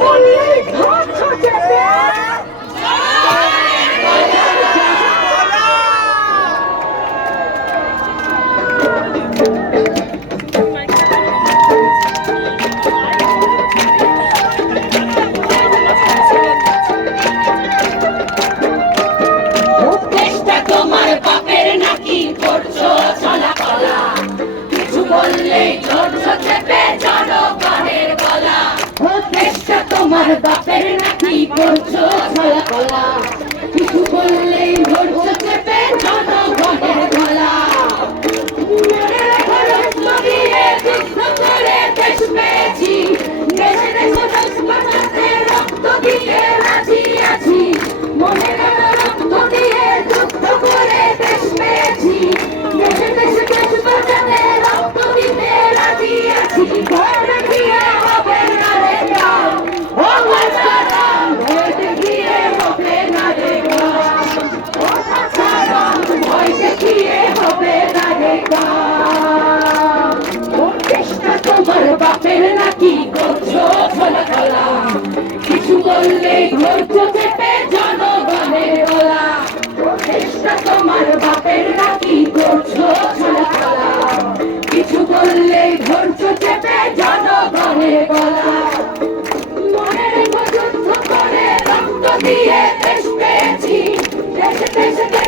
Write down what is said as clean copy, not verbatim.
বললেই ধরছো চেপে তোমার বাপের নাকি করছো চলা কলা কিছু বললেই ধরছো চেপে জনগণের গলা দেশটা তোমার বাপের নাকি করছো চলা কলা কিছু বললেই ধরছো চেপে জনগণের গলা যুদ্ধ করে দেশ পেয়েছি দেশে দেশে দেশ বাঁচাতে রক্ত দিয়ে রাজি আছি মনে রক্ত দিয়ে যুদ্ধ করে দেশ পেয়েছি দেশে দেশে দেশ বাঁচাতে রক্ত দিতে রাজি আছি ভয় দেখিয়ে হবে না রে গান ও বাচ্চারা ভয় দেখিয়ে হবে না রে গান ও বাচ্চারা ভয় দেখিয়ে হবে না রে গান দেশটা তোমার বাপের নাকি করছো ছোলা কলা কিছু বললেই ধরছো চেপে জনগণের গলা দেশটা তোমার বাপের নাকি করছো ছোলা কলা কিছু বললেই ধরছো চেপে জনগণের গলা মনে রেখো যুদ্ধ করে রক্ত দিয়ে দেশ পেয়েছি দেশে দেশে